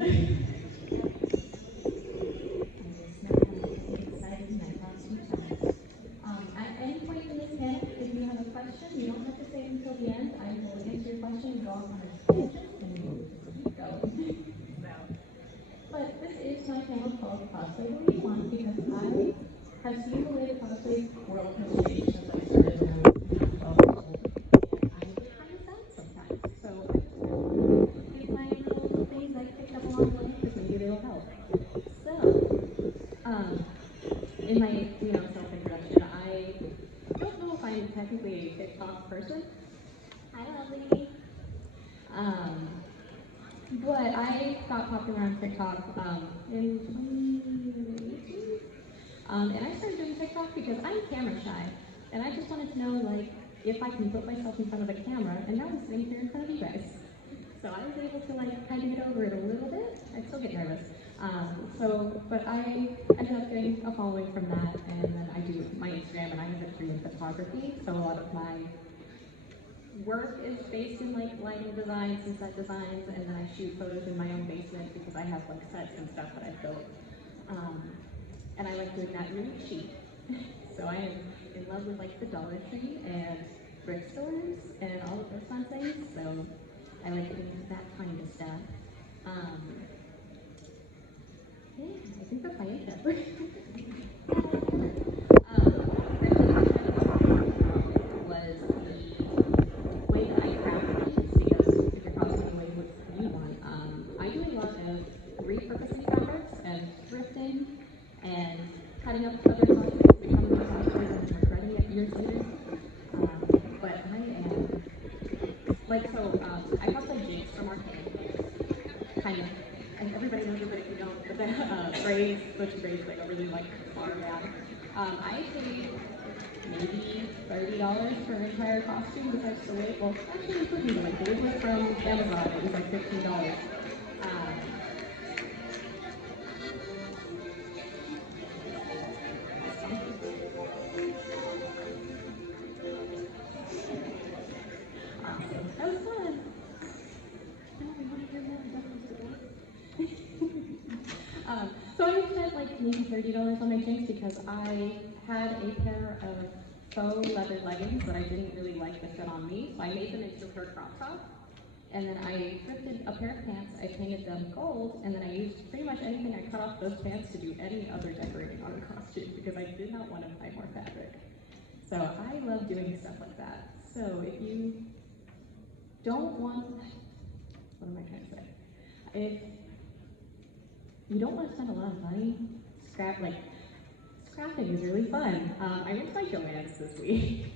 At any point in this panel, if you have a question, you don't have to say it until the end. I will answer your question, go off on a tangent, and we'll keep going. But this is my panel called Cosplay What Do You Want? Because I have seen the way the cosplay world has changed since I started when I was 12 years old. And I get kind of sad sometimes. So I just these my little things I picked up along the way because maybe they will help. So, in my self-introduction, I don't know if I'm technically a TikTok person. I don't know, lady. But I got popular on TikTok in 2018. And I started doing TikTok because I'm camera shy. And I just wanted to know, like, if I can put myself in front of a camera, and now I'm sitting here in front of you guys. So I was able to, like, kind of get over it a little bit. I still get nervous. But I ended up getting a following from that, and then I do my Instagram, and I have a degree in photography, so a lot of my work is based in like lighting designs and set designs, and then I shoot photos in my own basement because I have like sets and stuff that I've built. And I like doing that really cheap. So I am in love with like the Dollar Tree and thrift stores and all of those fun things. So I like doing that kind of stuff. Yeah, I think that's my intro. Was the way that I craft things, because if you're costing away what you want, I do a lot of repurposing fabrics and thrifting and cutting up other costumes, becoming more costumes, and regretting it years later. But I am like I cosplay Jinx from Arcane, kind of. And everybody knows it, but if you don't, but the braids, butch braids, like a really like far down. I paid maybe $30 for an entire costume besides the wig. Well, actually, including the wig. The wig was from Amazon. It was like $15. Awesome. That was fun. Oh, we want to hear more. So I spent like maybe $30 on my Jinx because I had a pair of faux leather leggings that I didn't really like to fit on me, so I made them into her crop top. And then I thrifted a pair of pants, I painted them gold, and then I used pretty much anything I cut off those pants to do any other decorating on a costume because I did not want to buy more fabric. So I love doing stuff like that. So if you don't want, what am I trying to say? If you don't want to spend a lot of money, scrapping is really fun. I went to my Joann's this week.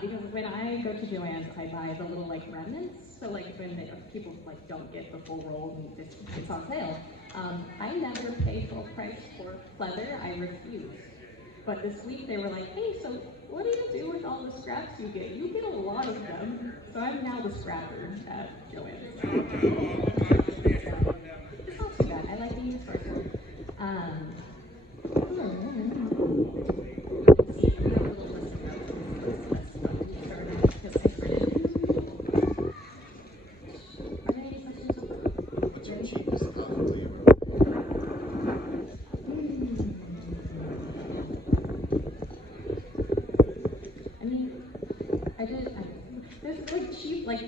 Because when I go to Joann's, I buy the little like remnants. So like when people like don't get the full roll and it's on sale. I never pay full price for leather. I refuse. But this week they were like, hey, so what do you do with all the scraps you get? You get a lot of them. So I'm now the scrapper at Joann's. It's not too bad. I like being resourceful.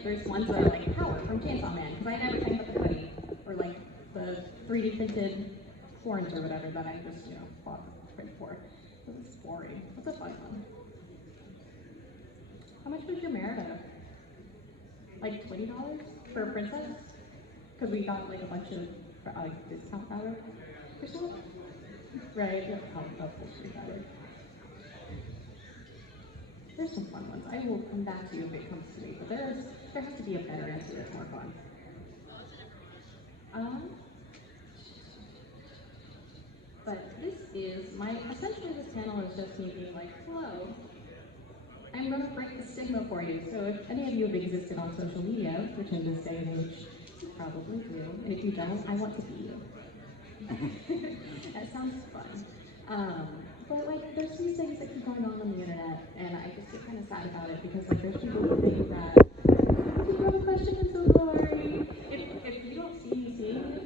There's ones that are like Power from Chainsaw Man, because I never think of the hoodie, or like the 3D printed horns or whatever that I just, bought print for. This is boring. What's a fun one? How much was your Merida? Like $20 for a princess? Because we got like a bunch of discount out of yourself? Right, yeah, of course we got it. There's some fun ones. I will come back to you if it comes to me, but there has to be a better answer that's more fun. But this is essentially this panel is just me being like, hello, I'm going to break the stigma for you. So if any of you have existed on social media, which in this day and age you probably do, and if you don't, I want to be you. That sounds fun. But like, there's these things that keep going on the internet, and I just get kind of sad about it because like, there's people who think that, do you have a question? I'm so sorry. If you don't see me seeing it,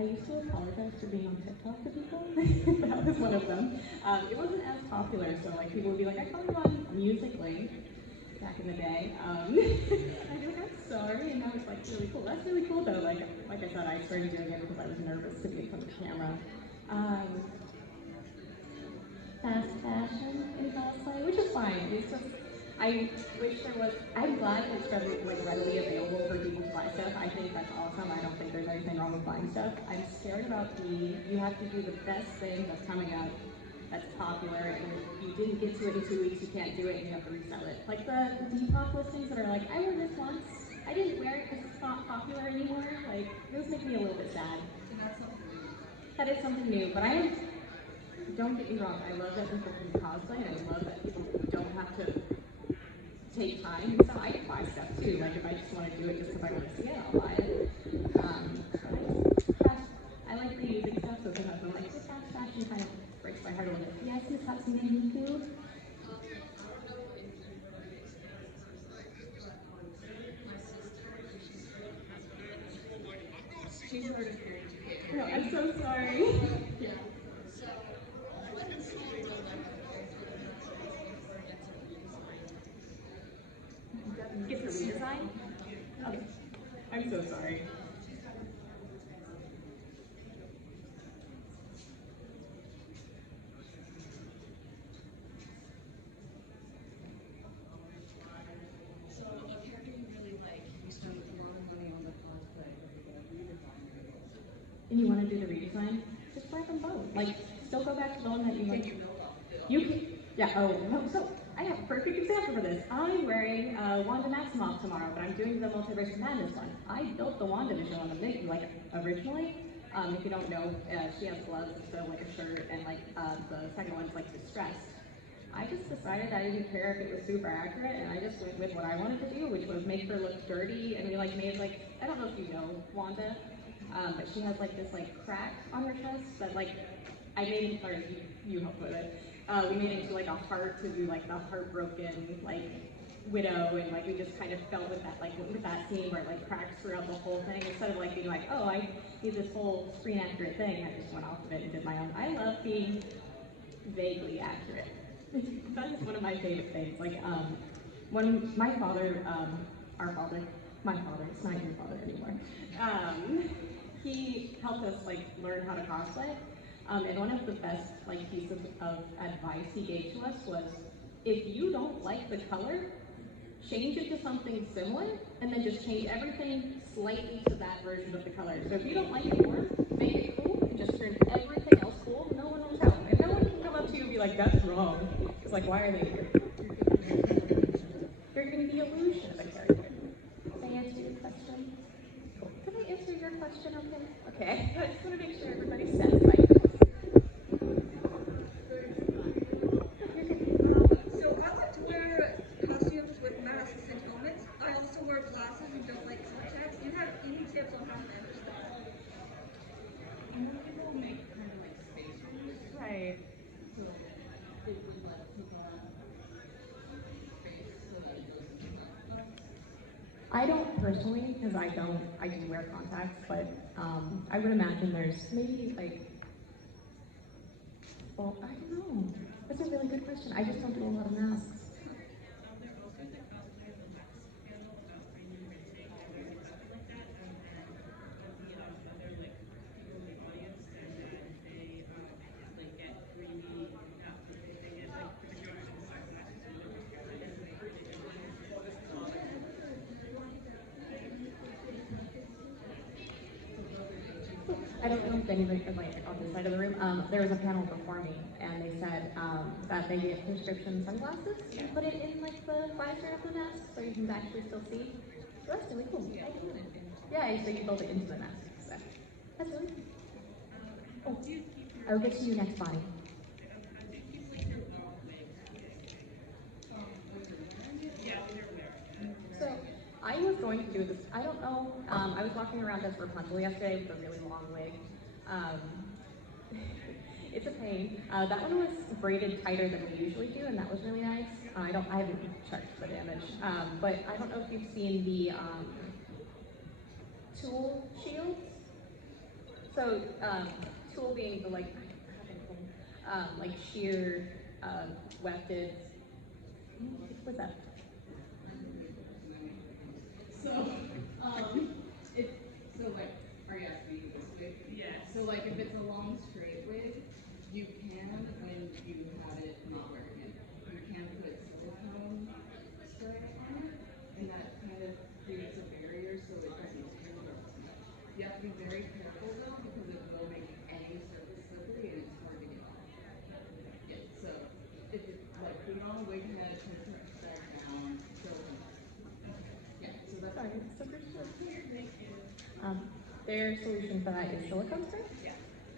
I used to apologize for being on TikTok to people. That was one of them. It wasn't as popular, so like people would be like, I found you on Musical.ly back in the day. I'd be like, I'm sorry, and that was like really cool. That's really cool though. Like I said, I started doing it because I was nervous to be in front of the camera. Fast fashion in cosplay, which is fine. It's just, I wish there was, I'm glad it's readily available for people to buy stuff. I think that's awesome. I don't think there's anything wrong with buying stuff. I'm scared about you have to do the best thing that's coming out that's popular, and if you didn't get to it in 2 weeks, you can't do it and you have to resell it. Like the Depop listings that are like, I wore this once, I didn't wear it because it's not popular anymore. Like, those make me a little bit sad. That is something new, but don't get me wrong, I love that people can cosplay, and I love that people don't have to take time. So I can buy stuff too, like if I just want to do it just because I want to see it, I'll buy it. I like reusing stuff, so sometimes I'm like, this fast fashion kind of breaks my heart a little bit. Yes, Miss Hudson, and you too? No, I'm so sorry. Yeah. Get the redesign? Okay. I'm so sorry. And you want to do the redesign, just buy them both. Like, still go back to the one that you like. You can, yeah, oh, no, so I have a perfect example for this. I'm wearing Wanda Maximoff tomorrow, but I'm doing the Multiverse of Madness one. I built the Wanda visual on the MIG, like, originally. If you don't know, she has gloves instead of like a shirt, and like the second one's like distressed. I just decided I didn't care if it was super accurate, and I just went with what I wanted to do, which was make her look dirty, and we like made like, I don't know if you know Wanda, but she has like this like crack on her chest that like, I made it, or you helped with it. We made it into like a heart to do like the heartbroken like widow, and like we just kind of felt with that like with that scene where it like cracks throughout the whole thing, instead of like being like, oh, I need this whole screen accurate thing. I just went off of it and did my own. I love being vaguely accurate. That is one of my favorite things. Like when my father, our father, my father, it's not your father anymore. He helped us like learn how to cosplay. And one of the best like pieces of advice he gave to us was, if you don't like the color, change it to something similar, and then just change everything slightly to that version of the color. So if you don't like it more, make it cool, and just turn everything else cool. No one will tell. And no one can come up to you and be like, that's wrong. It's like, why are they here? You're going to be the illusion of a character. Did I answer your question? Cool. Did I answer your question okay? Okay. I just want to make sure everybody's satisfied. So I like to wear costumes with masks and helmets. I also wear glasses and don't like contacts. Do you have any tips on how to manage that? Right. I don't personally, because I do wear contacts, but I would imagine there's maybe like, well, I don't know. That's a really good question. I just don't do a lot of masks. I don't know if anybody could like on this side of the room. There was a panel before me, and they said that they get prescription sunglasses and put it in like the visor of the mask, so you can actually still see. So that's really cool. Yeah, so you build it into the mask. So that's really cool. Oh, I'll get to you next body. So I was going to do this. I don't know. I was walking around as Rapunzel yesterday with a really long wig. Um, it's a pain. That one was braided tighter than we usually do, and that was really nice. I haven't checked the damage, but I don't know if you've seen the tool shields. So tulle being the like sheer wefted. What's that? So, if, so like, are you asking me this wig? Yeah. So like, if it's a long straight wig, you can, when you have it not wearing it, you can put silicone spray on it, and that kind of creates a barrier so it doesn't tangle or smudge. You have to be very careful though, because it will make any surface slippery and it's hard to get off. Yeah, so if it, like, put it on a wig head, put it back down, silicone. Yeah, so that's Sorry, it's so their solution for that is silicone spray. yeah.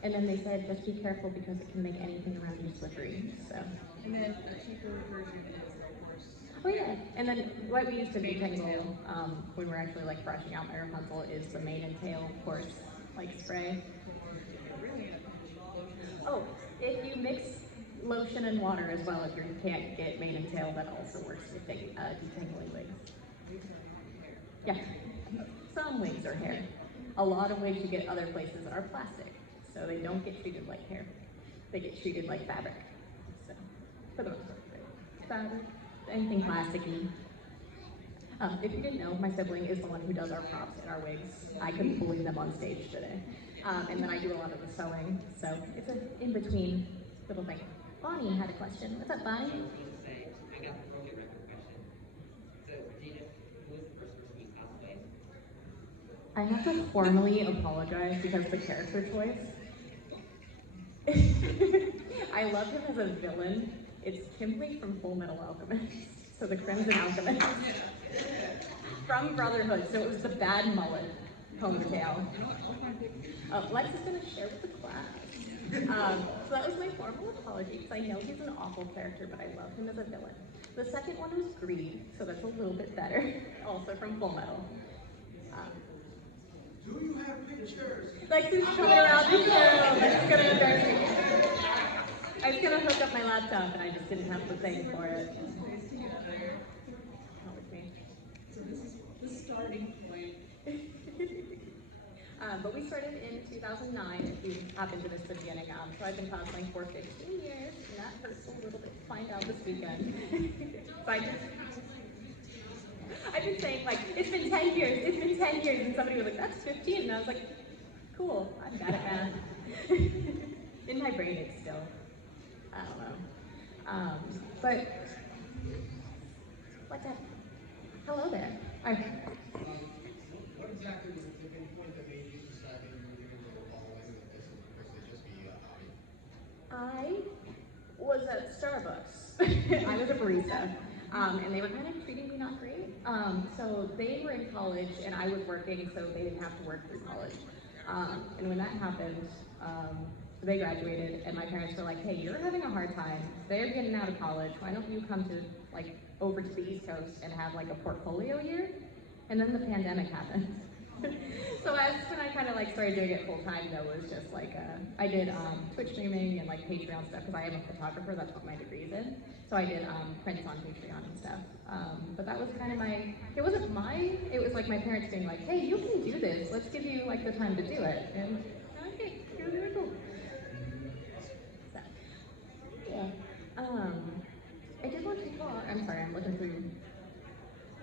And then they said just be careful because it can make anything around you slippery. So. And then a cheaper version is of course. Oh yeah. And then what we used to detangle when we're actually like brushing out my Rapunzel is the mane and tail, of course, like spray. Oh, if you mix lotion and water as well, if you can't get mane and tail, that also works with detangling wigs. Yeah. Some wigs are hair. A lot of wigs you get other places are plastic, so they don't get treated like hair. They get treated like fabric. So, for the most part, fabric, anything plasticky. If you didn't know, my sibling is the one who does our props and our wigs. I couldn't believe them on stage today. And then I do a lot of the sewing, so it's an in-between little thing. Bonnie had a question. What's up, Bonnie? I have to formally apologize because the character choice. I love him as a villain. It's Kimberly from Full Metal Alchemist. So the Crimson Alchemist. From Brotherhood, so it was the bad mullet ponytail. Lex is going to share with the class. So that was my formal apology, because I know he's an awful character, but I love him as a villain. The second one was Greed, so that's a little bit better, also from Full Metal. Do you have pictures? Lex is coming around the show. Lex is going to embarrass me. I was going to hook up my laptop, and I just didn't have the thing for it. Not with me. So this is the starting point. But we started in 2009, if you happened to miss the beginning. So I've been cosplaying for 15 years, and that hurts a little bit to find out this weekend. So I've been saying, like, it's been 10 years, and somebody was like, that's 15, and I was like, cool, I'm bad at math. In my brain, it's still, I don't know. But, what's up? Hello there. What exactly was the tipping point that made you decide that you were going to go all in with this as opposed to just be a hobby? I was at Starbucks. I was a barista, and they were kind of treating me not great. So they were in college, and I was working, so they didn't have to work through college. And when that happened, they graduated, and my parents were like, hey, you're having a hard time. They're getting out of college. Why don't you come to, like, over to the East Coast and have, like, a portfolio year? And then the pandemic happened. So that's when I kind of like started doing it full time though, was just like, I did Twitch streaming and like Patreon stuff because I am a photographer, that's what my degree's in. So I did prints on Patreon and stuff. But that was kind of it wasn't mine, it was like my parents being like, hey, you can do this, let's give you like the time to do it. And okay, it was really cool. So, yeah. I did want to talk, I'm sorry, I'm looking through.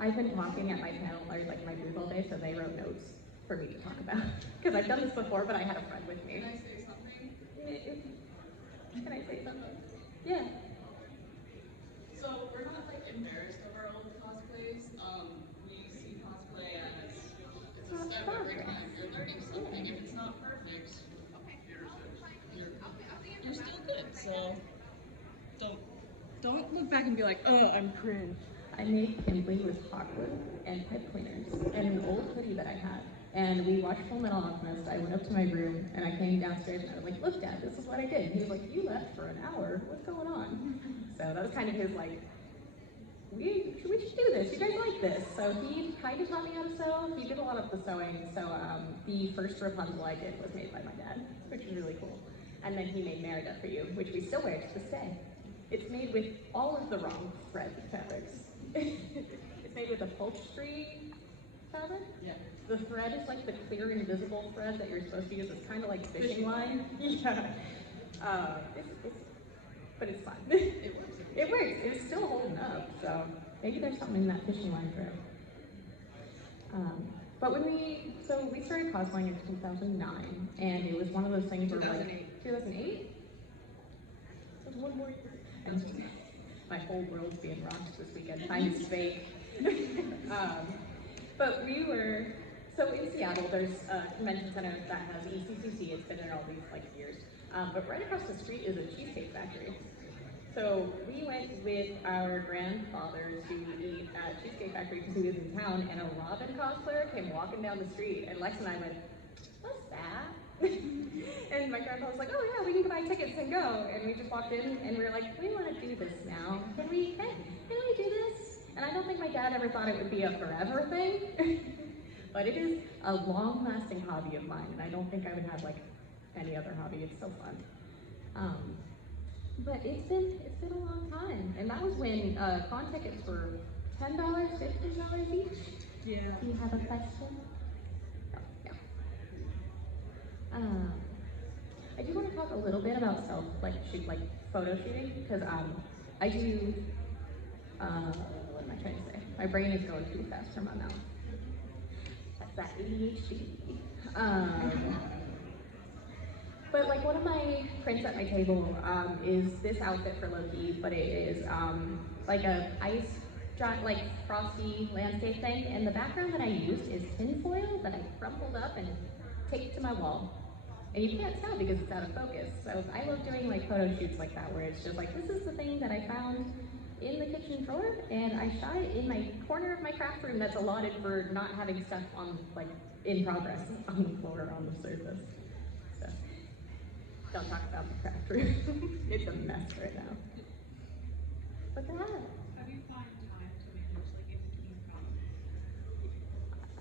I've been talking at my panel, or like my booth all day, so they wrote notes for me to talk about. Because I've done this before, but I had a friend with me. Can I say something? Can I say something? Yeah. So we're not like embarrassed of our old cosplays. We see cosplay as it's a step every time you're learning something. If it's not perfect, you're still good. So don't look back and be like, oh, I'm cringe. I made Kimberly with hot glue and pipe cleaners and an old hoodie that I had. And we watched Full Metal Alchemist. I went up to my room and I came downstairs and I was like, look, Dad, this is what I did. And he was like, you left for an hour. What's going on? So that was kind of his like, we should do this. You guys like this. So he kind of taught me how to sew. He did a lot of the sewing. So the first Rapunzel I did was made by my dad, which is really cool. And then he made Merida for you, which we still wear to this day. It's made with all of the wrong thread fabrics. It's made with upholstery fabric? Yeah. the thread is like the clear invisible thread that you're supposed to use. It's kind of like fishing line. Yeah. But it's fine. It works. It works. It's still holding up, so maybe there's something in that fishing line thread. But we started cosplaying in 2009, and it was one of those things where like 2008. So one more year. And my whole world's being rocked this weekend. Time is fake. But so in Seattle, there's a convention center that has ECCC. It's been there all these like years. But right across the street is a cheesecake factory. So we went with our grandfather to eat at Cheesecake Factory because he was in town, and a Robin cosplayer came walking down the street, and Lex and I went, "What's that?" And my grandpa was like, "Oh yeah, we can buy tickets and go." And we just walked in, and we were like, "We want to do this now. Can we do this?" And I don't think my dad ever thought it would be a forever thing, but it is a long-lasting hobby of mine, and I don't think I would have like any other hobby. It's so fun. But it's been a long time, and that was when con tickets were $10, $15 each. Yeah. Do you have a question? Oh, yeah. I do want to talk a little bit about photo shooting, because I do. What am I trying to say? My brain is going too fast for my mouth. That's that ADHD. But like one of my prints at my table is this outfit for Loki, but it is like a like frosty landscape thing, and the background that I used is tinfoil that I crumpled up and taped to my wall. And you can't tell because it's out of focus. So I love doing like photo shoots like that, where it's just like, this is the thing that I found in the kitchen drawer, and I shot it in my corner of my craft room that's allotted for not having stuff on like in progress on the floor or on the surface. So. Don't talk about the craft room. It's a mess right now. But that. How do you find time to manage like in between cons?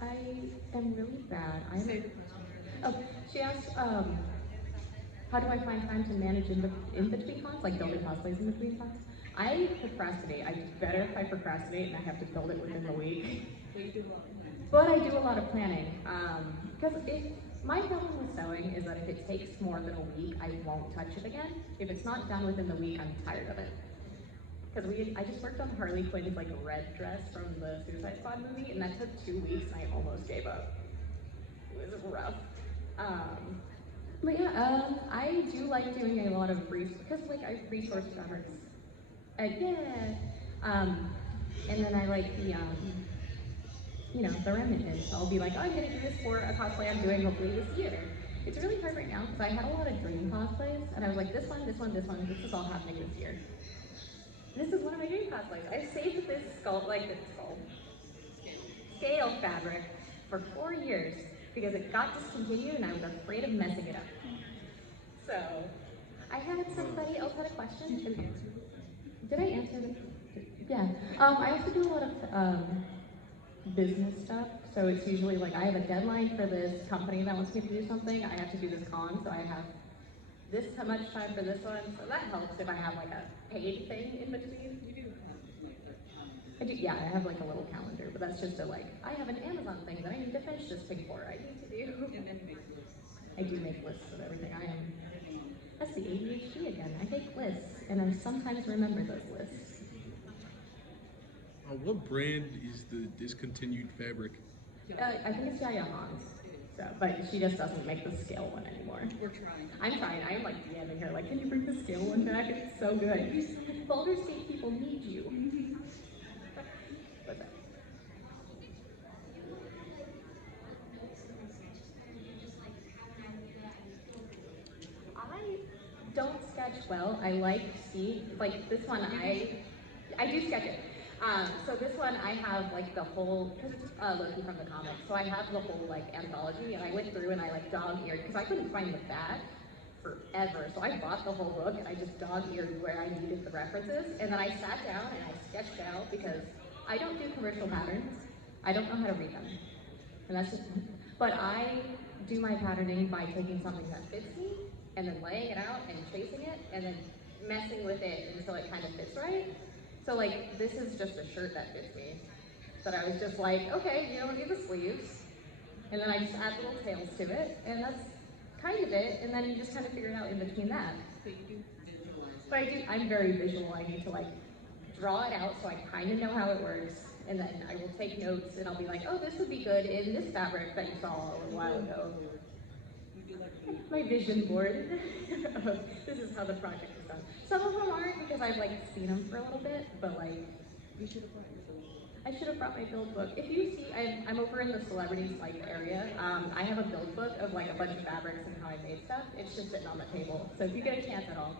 I am really bad. Say the question. Oh, she asked, how do I find time to manage in between cons, like building cosplays in between cons? I procrastinate. I do better if I procrastinate and I have to build it within the week. We do a lot of planning. But I do a lot of planning. Because my problem with sewing is that if it takes more than a week, I won't touch it again. If it's not done within the week, I'm tired of it. Because I just worked on Harley Quinn's like red dress from the Suicide Squad movie, and that took 2 weeks, and I almost gave up. It was rough. But yeah, I do like doing a lot of because like I resource fabrics. And then I like the the remittance. I'll be like, oh, I'm gonna do this for a cosplay I'm doing hopefully this year. It's really hard right now because I had a lot of dream cosplays, and I was like, this one, this is all happening this year. This is one of my dream cosplays. I saved this scale fabric for 4 years because it got discontinued and I was afraid of messing it up. So, I had somebody else had a question. Did I answer it? Yeah. I also do a lot of business stuff. So it's usually like I have a deadline for this company that wants me to do something. I have to do this con, so I have this much time for this one. So that helps if I have like a paid thing in between. You do like the I do, yeah, I have like a little calendar, but that's just I have an Amazon thing that I need to finish this thing for. I need to do. And then make lists. I do make lists of everything. That's the ADHD again. I make lists, and I sometimes remember those lists. What brand is the discontinued fabric? I think it's Yaya Hans. So, but she just doesn't make the scale one anymore. We're trying. I'm trying. I'm like DMing her, like, can you bring the scale one back? It's so good. Boulder State people need you. What's that? I don't sketch well. I like this one. I do sketch it. So this one I have like the whole, because it's Loki from the comics, so I have the whole like anthology, and I went through and I like dog-eared, because I couldn't find the back forever, so I bought the whole book and I just dog-eared where I needed the references, and then I sat down and I sketched out, because I don't do commercial patterns, I don't know how to read them, and that's just, but I do my patterning by taking something that fits me, and then laying it out and tracing it, and then messing with it until it kind of fits right. So like, this is just a shirt that fits me. But I was just like, okay, you don't need the sleeves. And then I just add little tails to it, and that's kind of it, and then you just kind of figure it out in between that. So you do visualize it. But I'm very visual. I need to like draw it out so I kind of know how it works, and then I will take notes and I'll be like, oh, this would be good in this fabric that you saw a little while ago. You do like My vision board. This is how the project is done. Some of them aren't because I've like seen them for a little bit, but like you should have brought your build. I should have brought my build book. If you see, I'm over in the celebrities like area. I have a build book of like a bunch of fabrics and how I made stuff. It's just sitting on the table. So if you get a chance at all,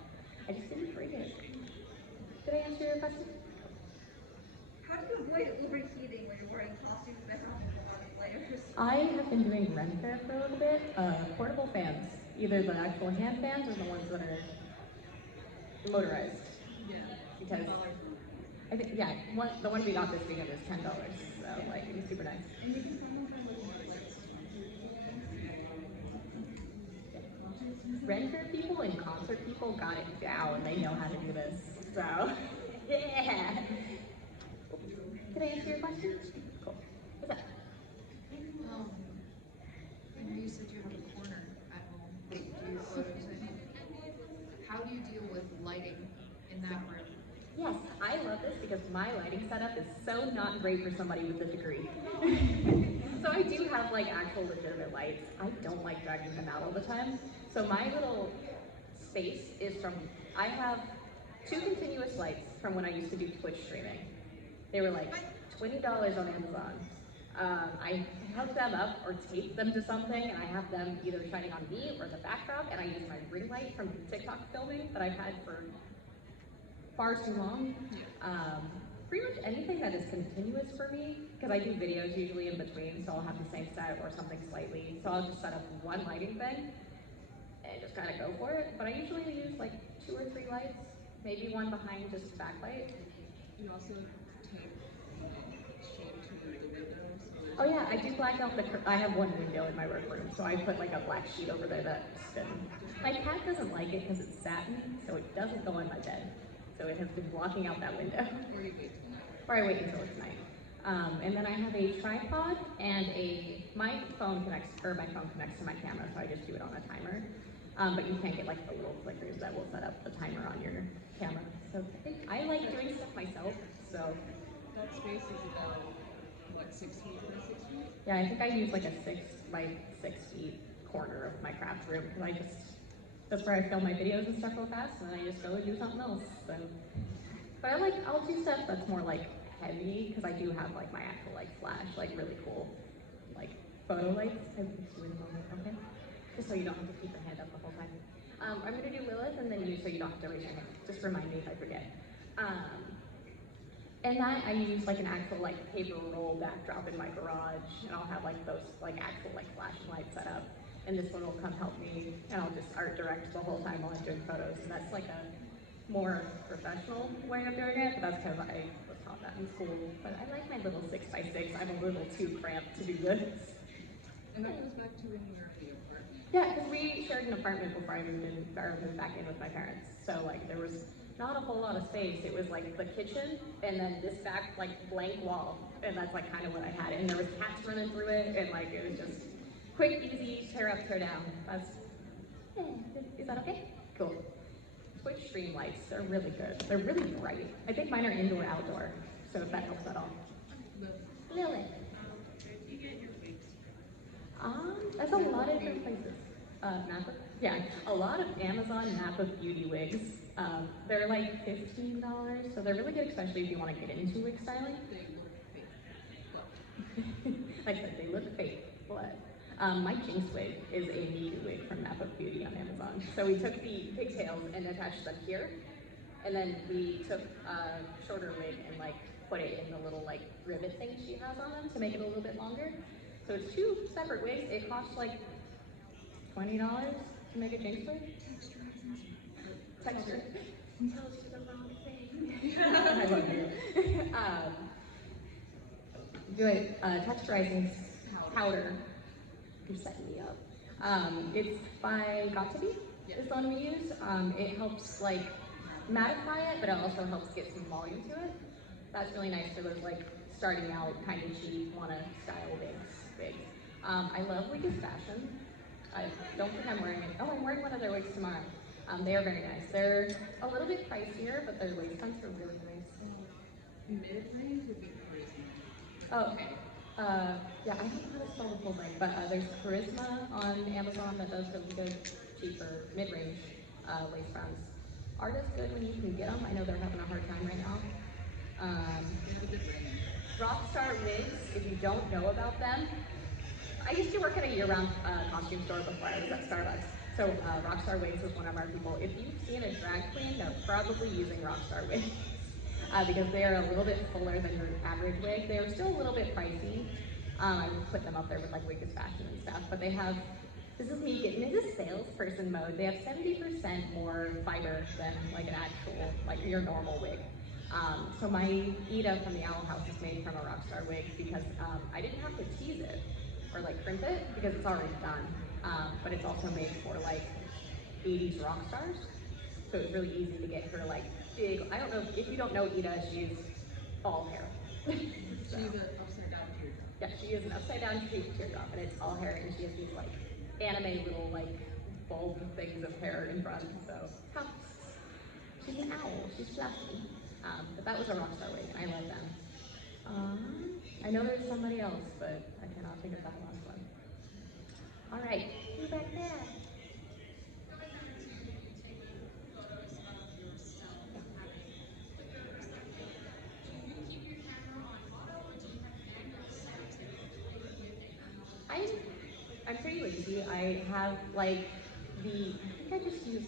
I just didn't bring it. Did I answer your question? How do you avoid overheating when you're wearing costumes that have a lot of layers? I have been doing rent fair for a little bit. Portable fans, either the actual hand fans or the ones that are motorized. Yeah. Because I think the one we got this weekend was $10. So like it's super nice. And you can find them like Rent fair people and concert people got it down. They know how to do this. So yeah. Did I answer your question? Cool. What's up? I know you said you have a corner at home that you do your photos in. How do you deal with lighting in that room? Yes, I love this because my lighting setup is so not great for somebody with a degree. So I do have like actual legitimate lights. I don't like dragging them out all the time. So my little space is I have 2 continuous lights from when I used to do Twitch streaming. They were like $20 on Amazon. I hook them up or tape them to something, and I have them either shining on me or the backdrop, and I use my ring light from TikTok filming that I've had for far too long. Pretty much anything that is continuous for me, because I do videos usually in between, so I'll have the same set or something slightly. So I'll just set up one lighting thing and just kind of go for it. But I usually use like 2 or 3 lights, maybe one behind just backlight. you also take shade to the windows. Oh yeah, I do black out I have one window in my workroom, so I put like a black sheet over there that my cat doesn't like it because it's satin, so it doesn't go on my bed. So it has been blocking out that window. Or you wait till night. Or I wait until it's night. And then I have a tripod and my phone connects to my camera, so I just do it on a timer. But you can't get like the little clickers that will set up the timer on your camera. So I like doing stuff myself, so. That space is about, what, 6 feet by 6 feet? Yeah, I think I use like a 6 by 6 feet corner of my craft room, because that's where I film my videos and stuff real fast, and then I just go and do something else. So. But I'll do stuff that's more like heavy, because I do have like my actual like flash, like really cool, like photo lights. I will fix you in a moment, okay? Just so you don't have to keep your hand up the whole time. I'm gonna do Lilith, and then you, so you don't have to raise your hand. Just remind me if I forget. And that I use like an actual like paper roll backdrop in my garage, and I'll have like those like actual like flashing lights set up. And this one will come help me, and I'll just art direct the whole time while I'm doing photos. And that's like a more professional way of doing it, but that's because I was taught that in school. But I like my little 6 by 6. I'm a little too cramped to do this. And that goes back to when you were at the apartment. Yeah, because we shared an apartment before I moved back in with my parents. So like there was not a whole lot of space. It was like the kitchen and then this back like blank wall, and that's like kind of what I had. And there was cats running through it, and like it was just quick, easy, tear up, tear down. Is that okay? Cool. Twitch stream lights, they're really good. They're really bright. I think mine are indoor, outdoor, so if that helps at all. Lily. That's a lot of different places. Napa? Yeah, a lot of Amazon Napa beauty wigs. They're like $15, so they're really good, especially if you want to get into wig styling. Like I said, they look fake, but my Jinx wig is a Miku wig from Napa Beauty on Amazon. So we took the pigtails and attached them here, and then we took a shorter wig and like put it in the little like rivet thing she has on them to make it a little bit longer. So it's 2 separate wigs. It costs like $20 to make a Jinx wig. Texture. Tells you the wrong thing. I love you. Do it. Texturizing powder. You're setting me up. It's by Got2b. Is the one we use. It helps like mattify it, but it also helps get some volume to it. That's really nice for those like starting out, kind of cheap, want to style wigs. I love Week's fashion. I don't think I'm wearing it. Oh, I'm wearing one of their wigs tomorrow. They are very nice. They're a little bit pricier, but their lace fronts are really nice. Mid-range would be charisma. Oh, okay. Yeah, I don't know how to spell the full thing, but there's Charisma on Amazon that does really good, cheaper, mid-range lace fronts. Art is good when you can get them. I know they're having a hard time right now. They have a good range. Rockstar wigs, if you don't know about them, I used to work at a year-round costume store before I was at Starbucks. So Rockstar Wigs was one of our people. If you've seen a drag queen, they're probably using Rockstar Wigs because they are a little bit fuller than your average wig. They're still a little bit pricey. I would put them up there with like Wicked Fashion and stuff, but they have, this is me getting into salesperson mode. They have 70% more fiber than like an actual, like your normal wig. So my Ida from the Owl House is made from a Rockstar wig because I didn't have to tease it or like crimp it because it's already done. But it's also made for like 80s rock stars. So it's really easy to get her like big, I don't know, if you don't know Ida, she's all hair. So, She's an upside down teardrop. yeah, she is an upside down teardrop and it's all hair and she has these like anime little like bulb things of hair in front. So she's an owl, she's fluffy. But that was a Rockstar wig and I love them. I know there's somebody else, but I cannot think of that last one. All right, you back there. I, I'm pretty lazy. I have like I think I just use,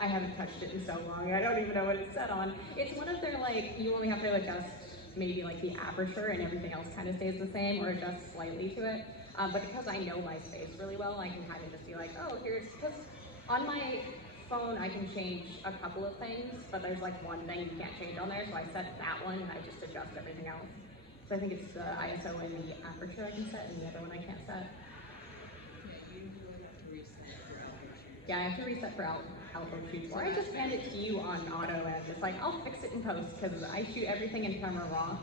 I haven't touched it in so long. I don't even know what it's set on. It's one of their like, you only have to adjust maybe like the aperture and everything else kind of stays the same or adjust slightly to it. But because I know my space really well, I can kind of just be like, oh, here's, because on my phone I can change a couple of things, but there's like one thing you can't change on there, so I set that one and I just adjust everything else. So I think it's the ISO and the aperture I can set, and the other one I can't set. Yeah, I have to reset for alpha shoots, or I just hand it to you on auto and it's like, I'll fix it in post, because I shoot everything in camera raw,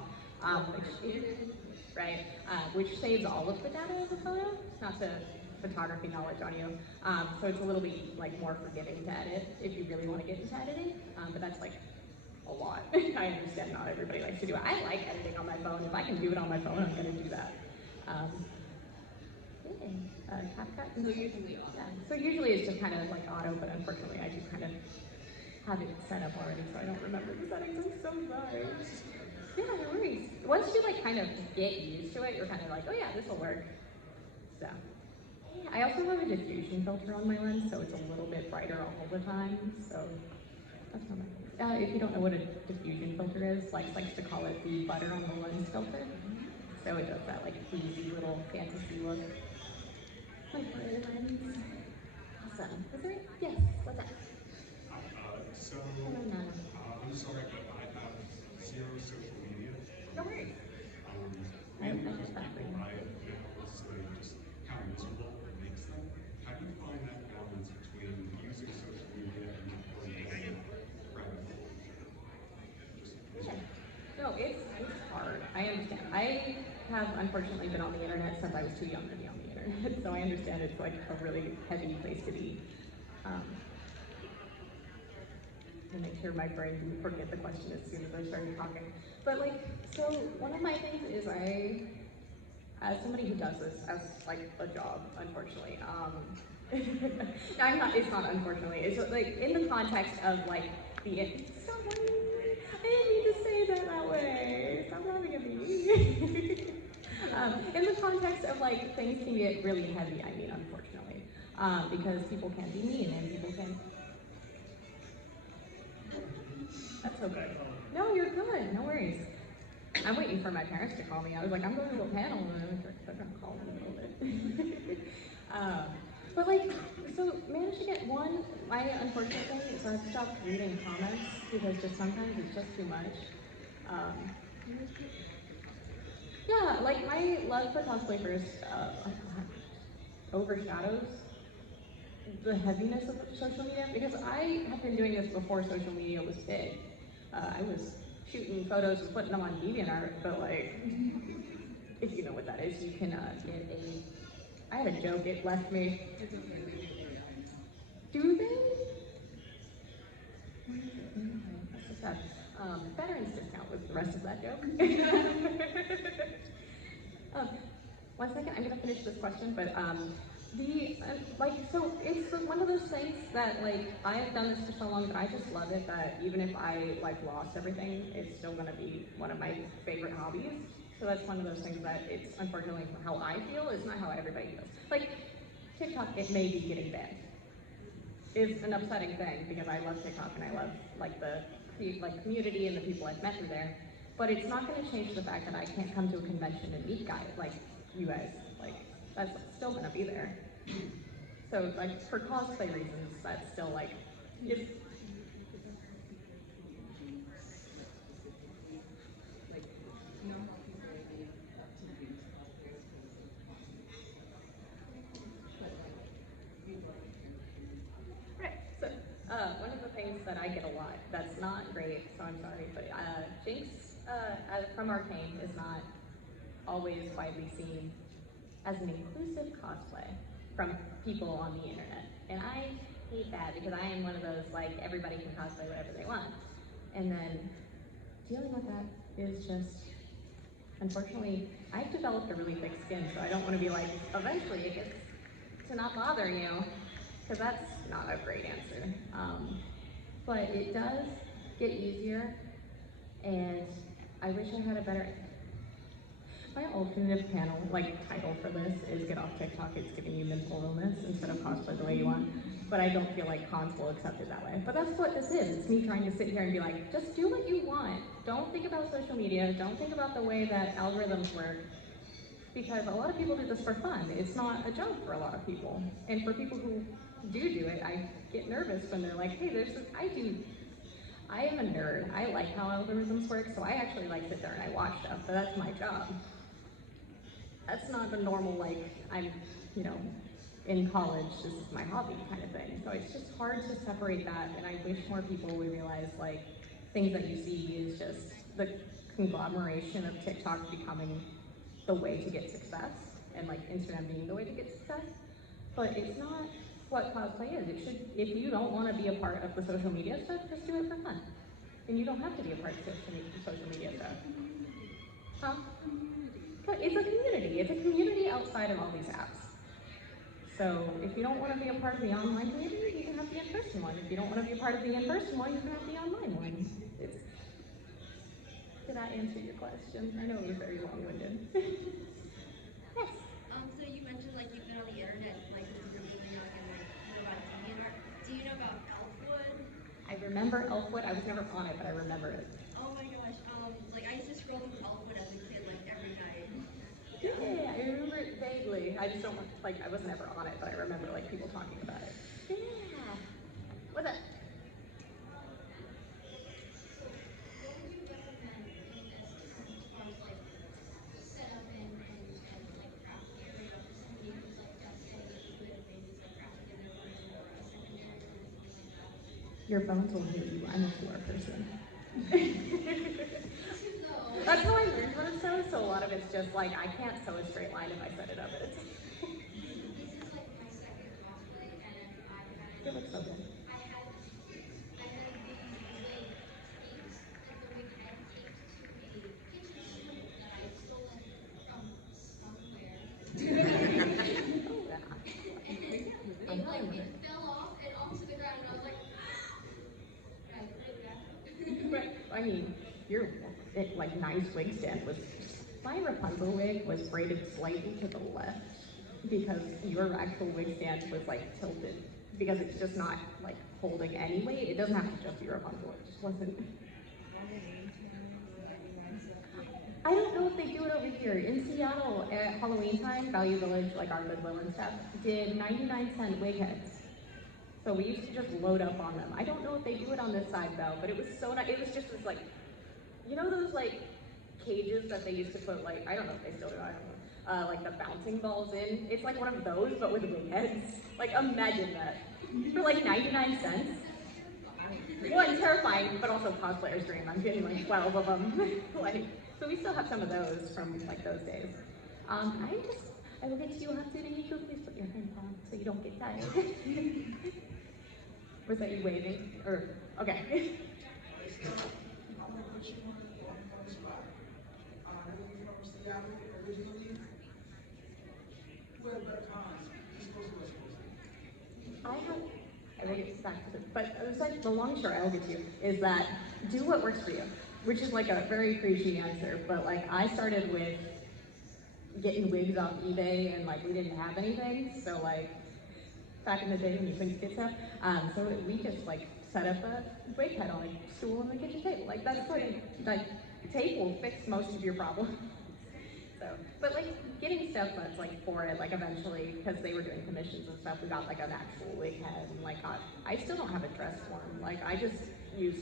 which saves all of the data of the photo, not to photography knowledge on you. So it's a little bit like more forgiving to edit if you really want to get into editing, but that's like a lot. I understand not everybody likes to do it. I like editing on my phone. If I can do it on my phone, I'm going to do that. CapCut. So usually auto. Yeah. So usually it's just kind of like auto, but unfortunately I do kind of have it set up already, so I don't remember the settings. I'm so sorry. Yeah, no worries. Once you like kind of get used to it, you're kind of like, oh yeah, this will work. So. Yeah, I also have a diffusion filter on my lens, so it's a little bit brighter all the time. So that's not my if you don't know what a diffusion filter is, Lex likes to call it the butter on the lens filter. So it does that like easy little fantasy look. Like for the lens. Awesome. Is there? Yes. What's that? Hi, so Hello, Nana. I'm sorry, but I have zero social media. No worries. We have people buy it now, so just how miserable it makes them. How do you find that balance between using social media and reporting as a private culture? Yeah. No, it's hard. I understand. I have unfortunately been on the internet since I was too young to be on the internet, so I understand it's like a really heavy place to be. To make sure my brain didn't forget the question as soon as I started talking. But like, so one of my things is as somebody who does this as like a job, unfortunately, no, it's not unfortunately, it's like in the context of like stop laughing. I didn't mean to say that way. Stop laughing at me. In the context of like things can get really heavy, I mean, unfortunately, because people can be mean and people can. That's okay. No, you're good. No worries. I'm waiting for my parents to call me. I was like, I'm going to a panel, and they're going to call me in a little bit. But like, so managed to get one. My unfortunate thing is I've stopped reading comments because just sometimes it's just too much. Yeah, like my love for cosplay first overshadows the heaviness of social media because I have been doing this before social media was big. I was shooting photos and putting them on DeviantArt, but like, if you know what that is, you can get a, I had a joke, it left me. Do they? That's so sad. Veterans discount was the rest of that joke. um, 1 second, I'm gonna finish this question, but so it's one of those things that like, I've done this for so long that I just love it that even if I like lost everything, it's still gonna be one of my favorite hobbies. So that's one of those things that it's unfortunately how I feel, it's not how everybody feels. Like, TikTok, it may be getting banned. Is an upsetting thing because I love TikTok and I love like the community and the people I've met through there. But it's not going to change the fact that I can't come to a convention and meet guys like you guys. Like that's still going to be there. So like for cosplay reasons, that's still like it's. Right. So one of the things that I get a lot that's not great, so I'm sorry, but Jinx from Arcane is not always widely seen as an inclusive cosplay from people on the internet. And I hate that because I am one of those, like, everybody can cosplay whatever they want. And then dealing with that is just, unfortunately, I've developed a really thick skin, so I don't want to be like, eventually it gets to not bother you, because that's not a great answer. But it does get easier, and I wish I had a better. My alternative panel, like title for this is Get Off TikTok, It's Giving You Mental Illness instead of Cosplay the Way You Want. But I don't feel like cons will accept it that way. But that's what this is. It's me trying to sit here and be like, just do what you want. Don't think about social media. Don't think about the way that algorithms work. Because a lot of people do this for fun. It's not a job for a lot of people. And for people who do it, I get nervous when they're like, hey, there's this, I am a nerd. I like how algorithms work, so I actually like sit there and I watch stuff, but that's my job. That's not the normal, like, I'm, in college, this is my hobby kind of thing. So it's just hard to separate that, and I wish more people would realize, like, things that you see is just the conglomeration of TikTok becoming the way to get success, and like Instagram being the way to get success. But it's not what cosplay is. It should, if you don't want to be a part of the social media stuff, just do it for fun. And you don't have to be a part of social media stuff. Huh? It's a community. It's a community outside of all these apps. So if you don't want to be a part of the online community, you can have the in-person one. If you don't want to be a part of the in-person one, you can have the online one. Did I answer your question? I know it was very long-winded. Yes. So you mentioned like you've been on the internet like since you were really young and like you know about DeviantArt. Do you know about Elfwood? I remember Elfwood. I was never on it, but I remember it. Oh my gosh. Like I used to scroll through Elfwood as a kid like every night. Yeah, I remember it vaguely. I just don't like. I wasn't ever on it, but I remember like people talking about it. Yeah. What's that? Your bones will hate you. I'm a floor person. That's how I learned how to sew, so a lot of it's just like, I can't sew a straight line if I set it up. This is like my second cosplay, and It looks so good. I had these wig tapes, like the wig head taped to a kitchen sink that I had stolen from somewhere. And it fell off and onto the ground, and I was like, Right. I mean, your like nice wig stand was. My Rapunzel wig was braided slightly to the left because your actual wig stand was like tilted because it's just not like holding any weight. It doesn't have to just be Rapunzel. It just wasn't. I don't know if they do it over here. In Seattle at Halloween time, Value Village, like our Goodwill and stuff, did 99-cent wig heads. So we used to just load up on them. I don't know if they do it on this side though, but it was so nice. It was just this like, you know those like cages that they used to put like, I don't know if they still do, I don't know, like the bouncing balls in? It's like one of those, but with wig heads. Like imagine that. For like 99 cents. One, terrifying, but also cosplayer's dream. I'm getting like 12 of them. Like, so we still have some of those from like those days. I will get to you, Hatsune Miku. Please put your hand down so you don't get tired. Was that you waving? Or, okay. I will get back to this, but it was like the long short I will get to you is that do what works for you, which is like a very preachy answer, but like I started with getting wigs off eBay and like we didn't have anything, so like back in the day when you couldn't get stuff, so we just like set up a wig head on a stool on the kitchen table. Like that's like tape will fix most of your problems. So, but like getting stuff that's like for it, like eventually, because they were doing commissions and stuff, we got like an actual wig head and like I still don't have a dress form. Like I just use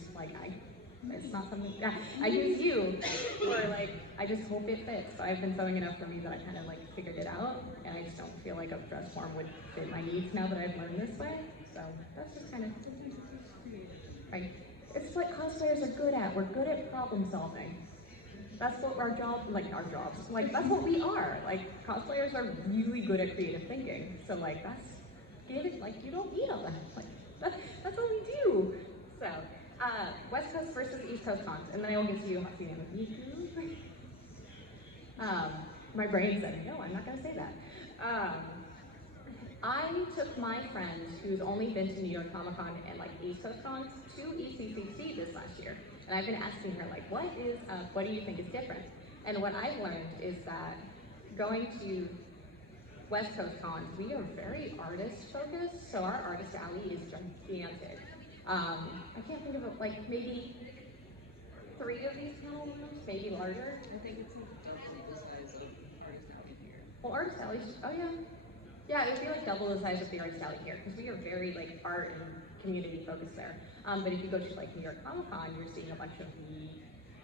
it's not something, yeah, I use you for like, I just hope it fits. So I've been sewing enough for me that I kind of like figured it out and I just don't feel like a dress form would fit my needs now that I've learned this way. So that's just kind of, right. It's what cosplayers are good at. We're good at problem solving. That's what our jobs, like that's what we are. Like cosplayers are really good at creative thinking. So like that's, like you don't need all that. Like that's what we do. So West Coast versus East Coast cons, and then I will get to you, Hatsune Miku. My brain said, no, I'm not gonna say that. I took my friend who's only been to New York Comic Con and like East Coast cons to ECCC this last year. And I've been asking her like, what do you think is different? And what I've learned is that going to West Coast cons, we are very artist focused. So our artist alley is gigantic. I can't think of it, like maybe 3 of these panel rooms, maybe larger. I think it's double the size of Artist Alley here. Well, Artist Alley, oh yeah. Yeah, it would be like double the size of the Artist Alley here, because we are very like art and community focused there. But if you go to like New York Comic Con, you're seeing a bunch of the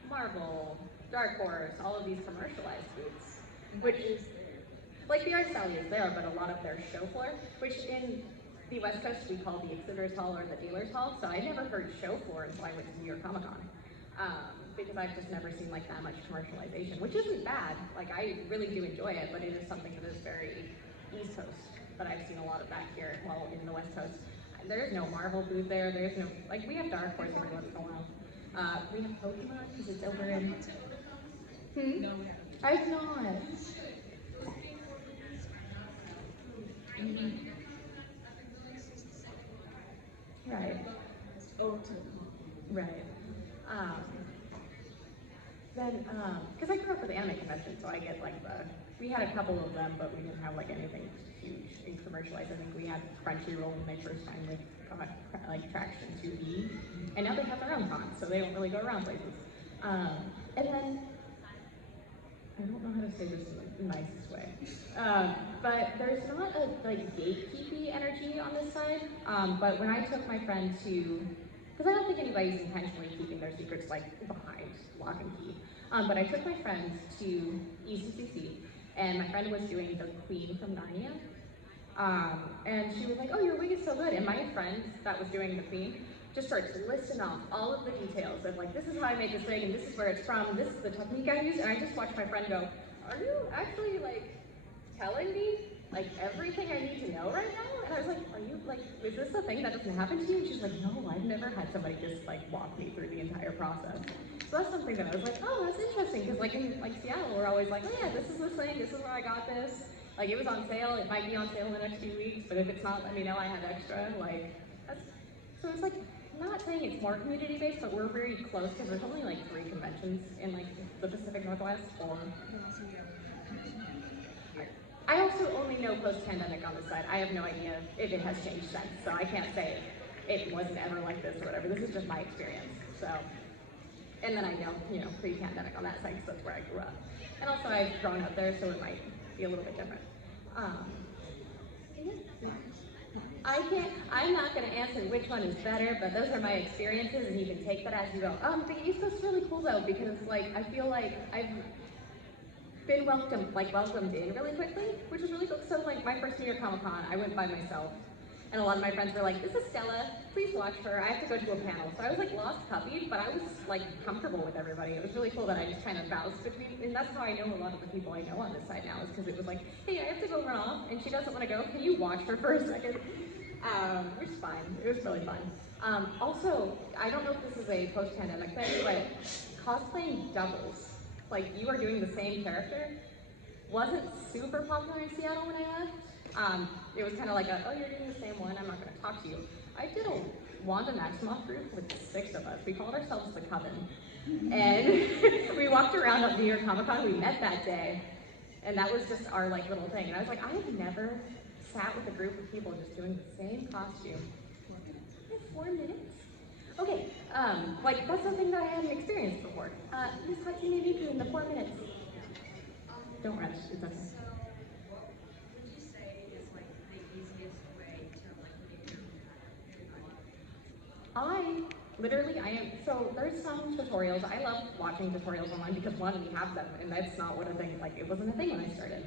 Marvel, Dark Horse, all of these commercialized booths. Which is, like the Artist Alley is there, but a lot of their show floor, which in the West Coast we call the Exhibitors Hall or the Dealers Hall, so I never heard show floor until I went to New York Comic Con. Because I've just never seen like that much commercialization, which isn't bad. Like I really do enjoy it, but it is something that is very East Coast. But I've seen a lot of that here, well, in the West Coast. There's no Marvel booth there. There's no, like we have Dark Horse every once in a while. We have Pokemon because it's over in. No, I've not. Right. Right. Because I grew up with anime conventions, so I get like we had a couple of them, but we didn't have like anything huge and commercialized. I think we had Crunchyroll when they first time with like Traction 2E, and now they have their own cons, so they don't really go around places. And then, I don't know how to say this in the nicest way, but there's not a like gatekeepy energy on this side, but when I took my friend to, because I don't think anybody's intentionally keeping their secrets like behind lock and key, but I took my friend to ECCC, and my friend was doing the Queen from Narnia, and she was like, oh, your wig is so good, and my friend that was doing the Queen just starts listing off all of the details of like, this is how I make this wig, and this is where it's from, this is the technique I use, and I just watched my friend go, are you actually like telling me like everything I need to know right now? And I was like, are you like, is this a thing that doesn't happen to you? And she's like, no, I've never had somebody just like walk me through the entire process. So that's something that I was like, oh, that's interesting, because like in like Seattle, we're always like, oh yeah, this is this thing, this is where I got this. Like it was on sale, it might be on sale in the next few weeks, but if it's not, let me know, I have extra. Like, that's, so it's like, I'm not saying it's more community-based, but we're very close, because there's only like 3 conventions in like the Pacific Northwest, or I also only know post-pandemic on this side. I have no idea if it has changed since, so I can't say it wasn't ever like this or whatever. This is just my experience. So, and then I know, you know, pre-pandemic on that side because that's where I grew up. And also I've grown up there, so it might be a little bit different. I'm not going to answer which one is better, but those are my experiences, and you can take that as you go. The East Coast is really cool though, because like I feel like I've been welcomed in really quickly, which is really cool. So like my first New York Comic Con, I went by myself, And a lot of my friends were like, this is Stella, please watch her. I have to go to a panel. So I was like lost puppy, but I was like comfortable with everybody. It was really cool that I just kind of bounced between, and that's how I know a lot of the people I know on this side now, is because it was like, hey, I have to go run off, and she doesn't want to go. Can you watch her for a second? Which is fine. It was really fun. Also, I don't know if this is a post-pandemic thing, but cosplaying doubles, like you are doing the same character, wasn't super popular in Seattle when I left. It was kind of like oh, you're doing the same one, I'm not going to talk to you. I did a Wanda Maximoff group with 6 of us. We called ourselves the Coven. And we walked around at New York Comic Con, we met that day, and that was just our like little thing. And I was like, I have never sat with a group of people just doing the same costume. 4 minutes? Okay, like that's something that I hadn't experienced before. Miss Hudson, maybe in the 4 minutes. Don't rush, it's okay. So, what would you say is like the easiest way to like make your So there's some tutorials. I love watching tutorials online because one, we have them, and that's not what a thing, like it wasn't a thing when I started.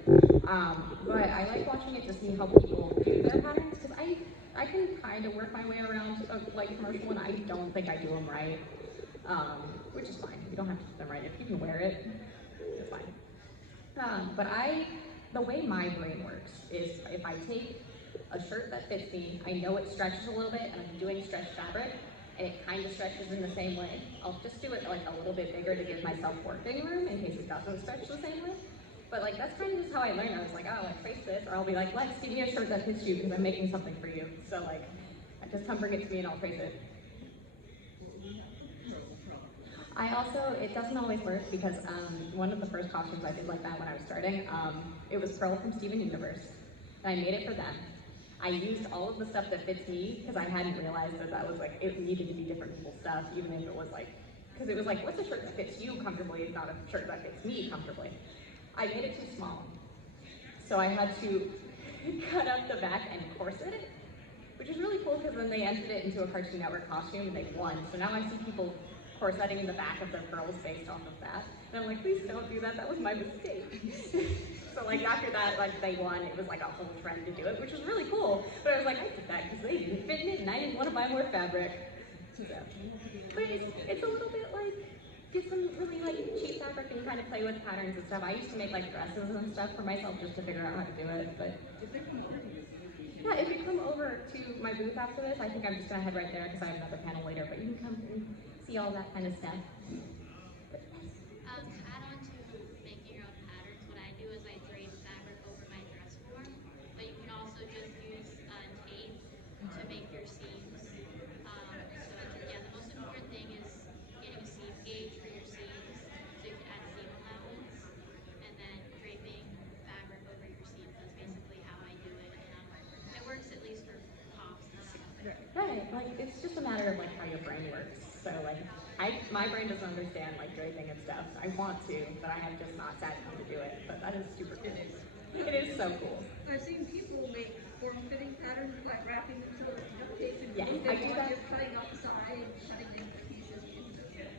But I like watching it to see how people do their patterns, because I can kind of work my way around a like commercial, and I don't think I do them right, which is fine. You don't have to do them right. If you can wear it, it's fine. But the way my brain works is if I take a shirt that fits me, I know it stretches a little bit, and I'm doing stretched fabric, and it kind of stretches in the same way. I'll just do it like a little bit bigger to give myself working room in case it doesn't stretch the same way. But like that's kind of just how I learned. I was like, oh, like trace this, or I'll be like, Lex, give me a shirt that fits you because I'm making something for you. So like, just come bring it to me and I'll trace it. It doesn't always work because one of the first costumes I did like that when I was starting, it was Pearl from Steven Universe, and I made it for them. I used all of the stuff that fits me because I hadn't realized that was like, it needed to be different people's stuff, even if it was like, because it was like, what's a shirt that fits you comfortably is not a shirt that fits me comfortably. I made it too small. So I had to cut up the back and corset it, which is really cool because then they entered it into a Cartoon Network costume and they won. So now I see people corsetting the back of their pearls based off of that. And I'm like, please don't do that, that was my mistake. So like after that, like they won, it was like a whole trend to do it, which was really cool. But I was like, I did that because they didn't fit in it and I didn't want to buy more fabric. So, but it's a little bit like, get some really like cheap fabric and kind of play with patterns and stuff. I used to make like dresses and stuff for myself just to figure out how to do it, but yeah, if you come over to my booth after this, I think I'm just gonna head right there because I have another panel later, but you can come and see all that kind of stuff. To add on to making your own patterns, what I do is I drape fabric over my dress form, but you can also just use tape to make your seams. So yeah, the most important thing is getting a seam gauge for your seams, so you can add seam allowance, and then draping fabric over your seams. That's basically how I do it, and it works at least for tops and stuff. Right, like it's just a matter of like how your brain works. So like, my brain doesn't understand like draping and stuff. I want to, but I have just not sat down to do it. But that is super cool. It is so cool. I've seen people make form-fitting patterns by wrapping them to the duct tape and Yeah, I do that. just cutting off the side, cutting in pieces.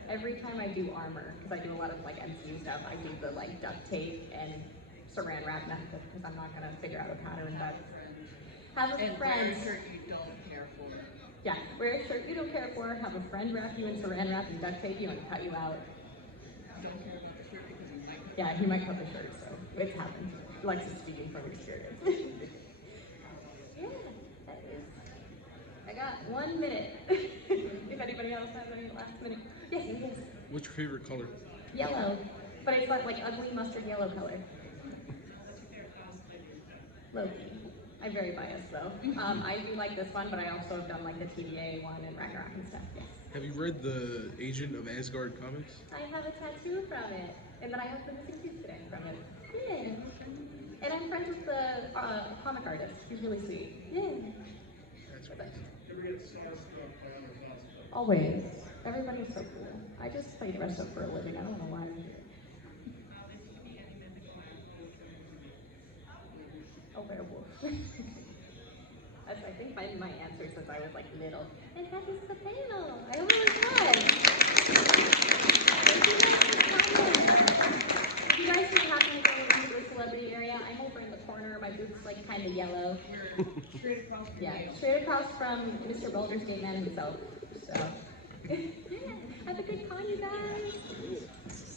Every time I do armor, because I do a lot of like MCU stuff, I do the like duct tape and saran wrap method because I'm not gonna figure out a pattern that have a friend. Shirt you don't care for. Yeah, wear a shirt you don't care for, have a friend wrap you in saran wrap and duct tape you and cut you out. Don't care about the shirt because you might. Yeah, he might cut the shirt, so it's happened. Lex is speaking from experience. Yeah, that is. I got 1 minute. If anybody else has any last minute. Yes, yes. What's your favorite color? Yellow, but it's like ugly mustard yellow color. Loki. I'm very biased though. I do like this one, but I also have done like the TVA one and Ragnarok and stuff, yes. Have you read the Agent of Asgard comics? I have a tattoo from it, and then I have the missing tooth today from it. Yeah. And I'm friends with the comic artist. He's really sweet. Yeah. That's right. Always. Everybody's so cool. I just play dress up for a living. I don't know why I do it. A werewolf. That's, I think, my answer since I was like little. And that is the panel. I hope it was fun. Thank you guys for coming. If you guys just happen to go into the celebrity area, I'm over in the corner. My booth It's like kind of yellow. You're straight across from Yeah, Yale. straight across from Mr. Boulder State Man himself. So, have a good con, you guys.